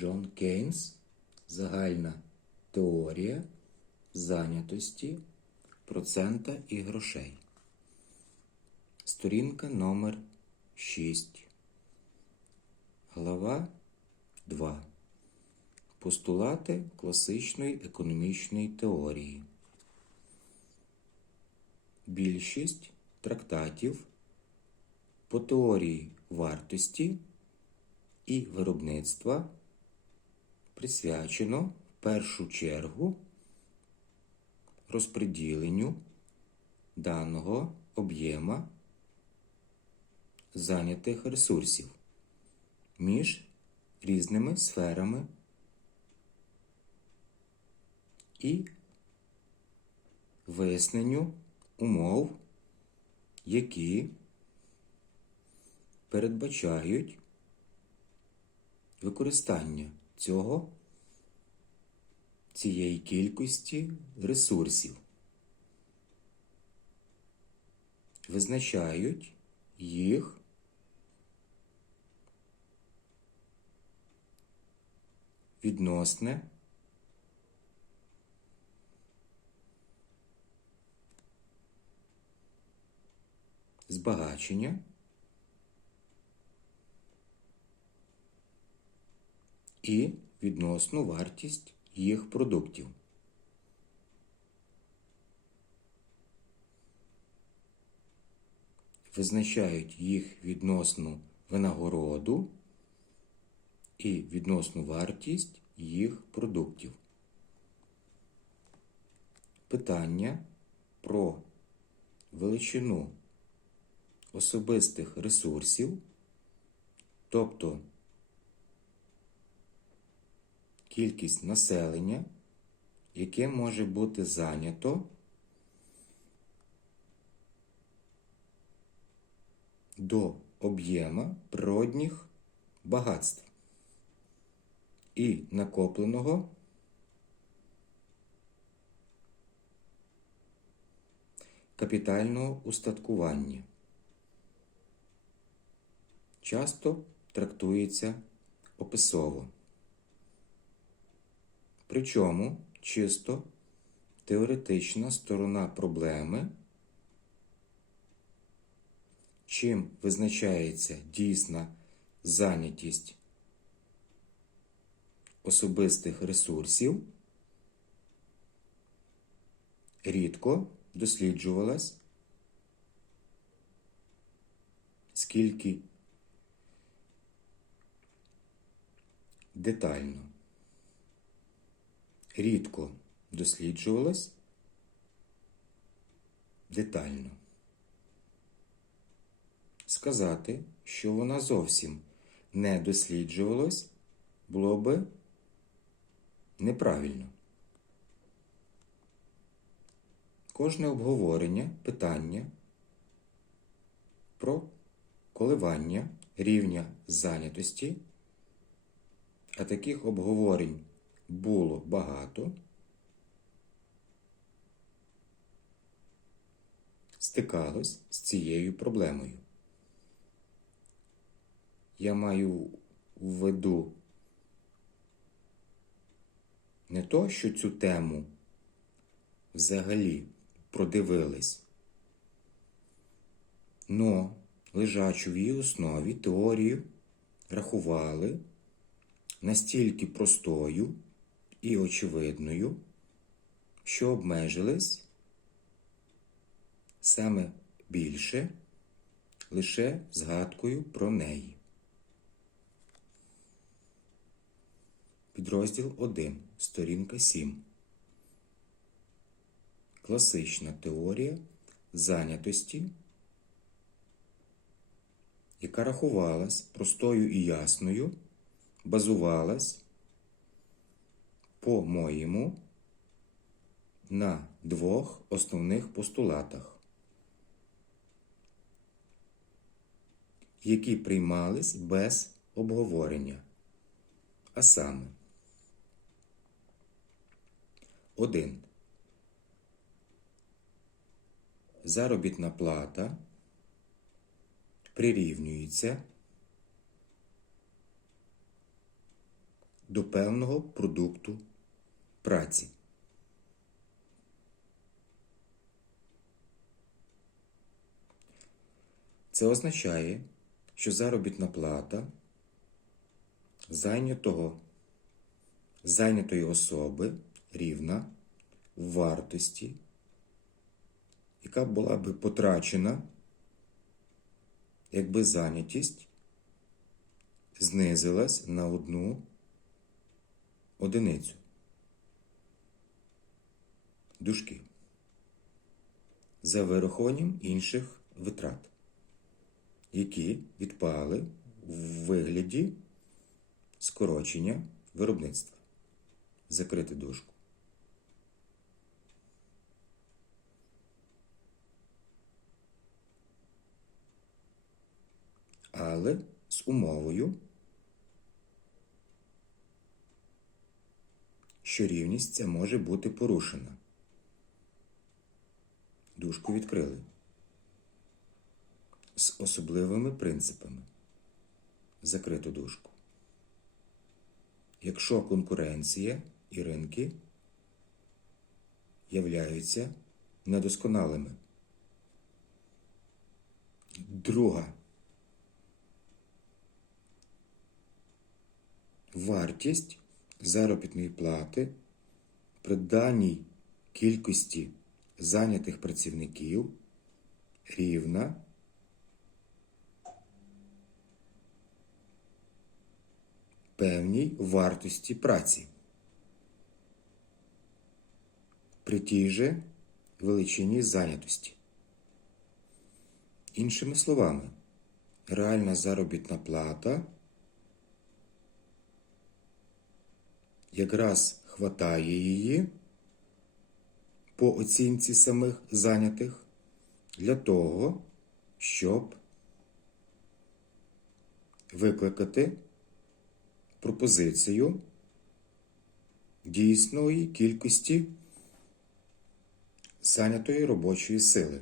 Джон Кейнс Загальна теорія зайнятості процента і грошей. Сторінка номер 6. Глава 2. Постулати класичної економічної теорії. Більшість трактатів по теорії вартості і виробництва присвячено в першу чергу розподіленню даного об'єма зайнятих ресурсів між різними сферами і виясненню умов, які передбачають використання цього цієї кількості ресурсів, визначають їх відносне збагачення і відносну вартість їх продуктів. Визначають їх відносну винагороду і відносну вартість їх продуктів. Питання про величину особистих ресурсів, тобто кількість населення, яке може бути зайнято до об'єма природних багатств і накопленого капітального устаткування. Часто трактується описово. Причому чисто теоретична сторона проблеми, чим визначається дійсна зайнятість особистих ресурсів, рідко досліджувалась, скільки детально рідко досліджувалась детально. Сказати, що вона зовсім не досліджувалась, було би неправильно. Кожне обговорення питання про коливання рівня зайнятості, а таких обговорень було багато, стикалось з цією проблемою. Я маю в виду не то, що цю тему взагалі продивились, но лежачу в її основі теорію рахували настільки простою і очевидною, що обмежились саме більше лише згадкою про неї. Підрозділ 1, сторінка 7. Класична теорія зайнятості, яка рахувалась простою і ясною, базувалась по-моєму, на двох основних постулатах, які приймались без обговорення. А саме, один. Заробітна плата прирівнюється до певного продукту праці. Це означає, що заробітна плата зайнятого, зайнятої особи рівна вартості, яка була би потрачена, якби зайнятість знизилась на одну одиницю дужки за вирахуванням інших витрат, які відпали в вигляді скорочення виробництва. Закрити дужку. Але з умовою, що рівність ця може бути порушена. Дужку відкрили. З особливими принципами. Закриту дужку. Якщо конкуренція і ринки являються недосконалими. Друга. Вартість заробітної плати при даній кількості зайнятих працівників рівна певній вартості праці. При тій же величині зайнятості. Іншими словами, реальна заробітна плата якраз хватає її по оцінці самих зайнятих для того, щоб викликати пропозицію дійсної кількості зайнятої робочої сили.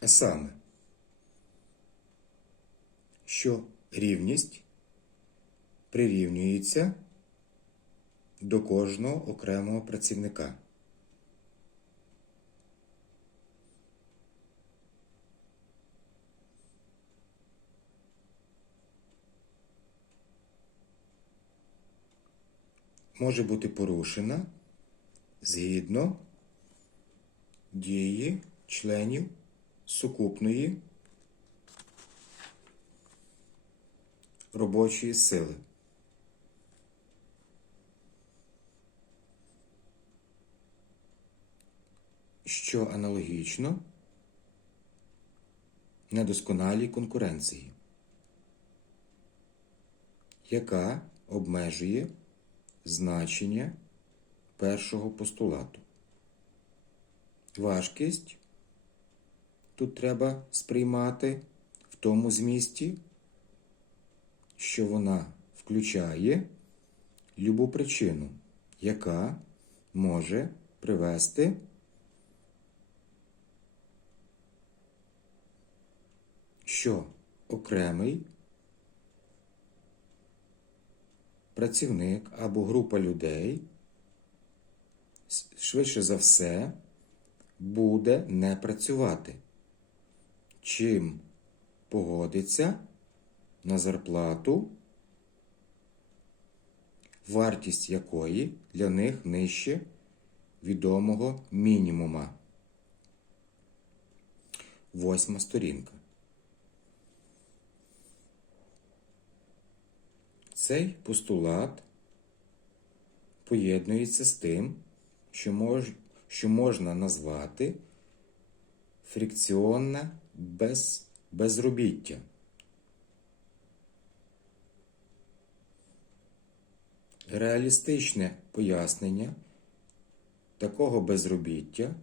А саме, що рівність прирівнюється до кожного окремого працівника. Може бути порушена згідно дії членів сукупної робочої сили. Що аналогічно недосконалій конкуренції, яка обмежує значення першого постулату. Важкість тут треба сприймати в тому змісті, що вона включає любу причину, яка може привести що окремий працівник або група людей швидше за все буде не працювати, чим погодиться на зарплату, вартість якої для них нижче відомого мінімума. Восьма сторінка. Цей постулат поєднується з тим, що, мож, що можна назвати фрикціонне без, безробіття. Реалістичне пояснення такого безробіття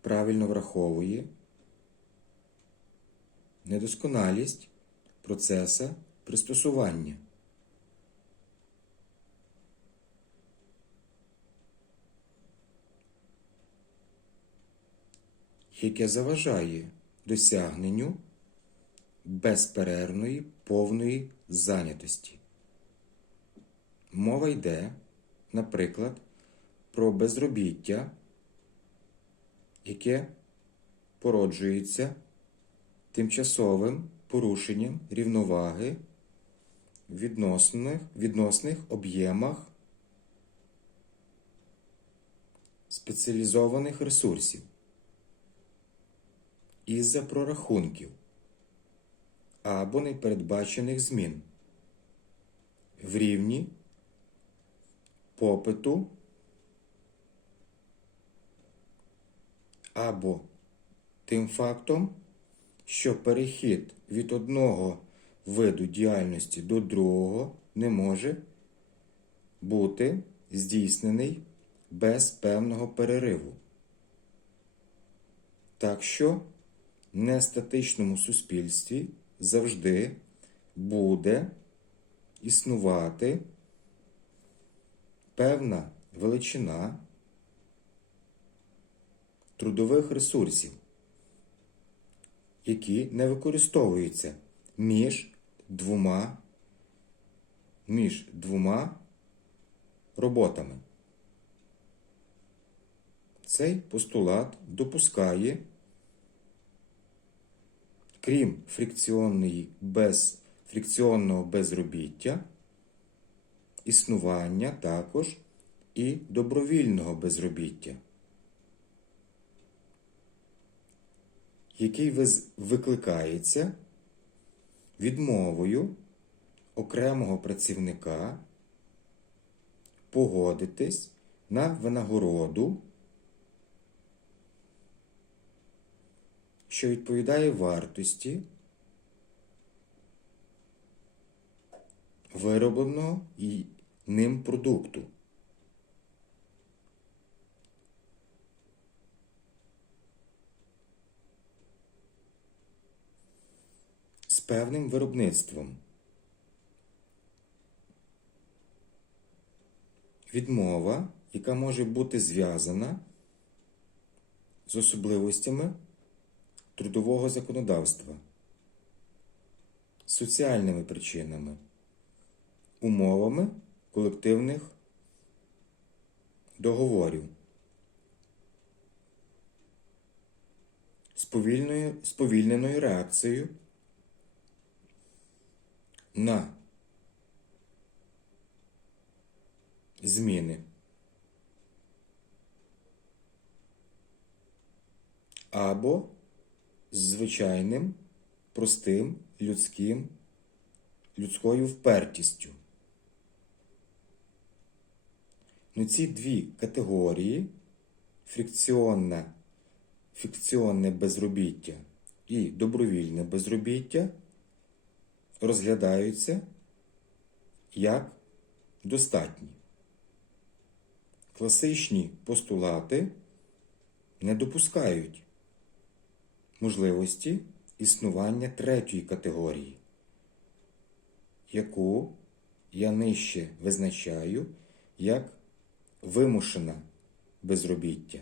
правильно враховує недосконалість процеса пристосування. яке заважає досягненню безперервної повної зайнятості. Мова йде, наприклад, про безробіття, яке породжується тимчасовим порушенням рівноваги в відносних, відносних об'ємах спеціалізованих ресурсів із-за прорахунків або непередбачених змін в рівні попиту або тим фактом, що перехід від одного виду діяльності до другого не може бути здійснений без певного перериву. Так що в нестатичному суспільстві завжди буде існувати певна величина трудових ресурсів, які не використовуються між двома, між двома роботами. Цей постулат допускає, крім фрикціонної без, фрикціонного безробіття, існування також і добровільного безробіття, який викликається відмовою окремого працівника погодитись на винагороду, що відповідає вартості виробленого ним продукту. З певним виробництвом. Відмова, яка може бути зв'язана з особливостями трудового законодавства, соціальними причинами, умовами колективних договорів, сповільненою реакцією на зміни. Або з звичайним, простим людським, людською впертістю. Ну, ці дві категорії фрикціонне, безробіття і добровільне безробіття розглядаються як достатні. Класичні постулати не допускають можливості існування третьої категорії, яку я нижче визначаю як вимушене безробіття.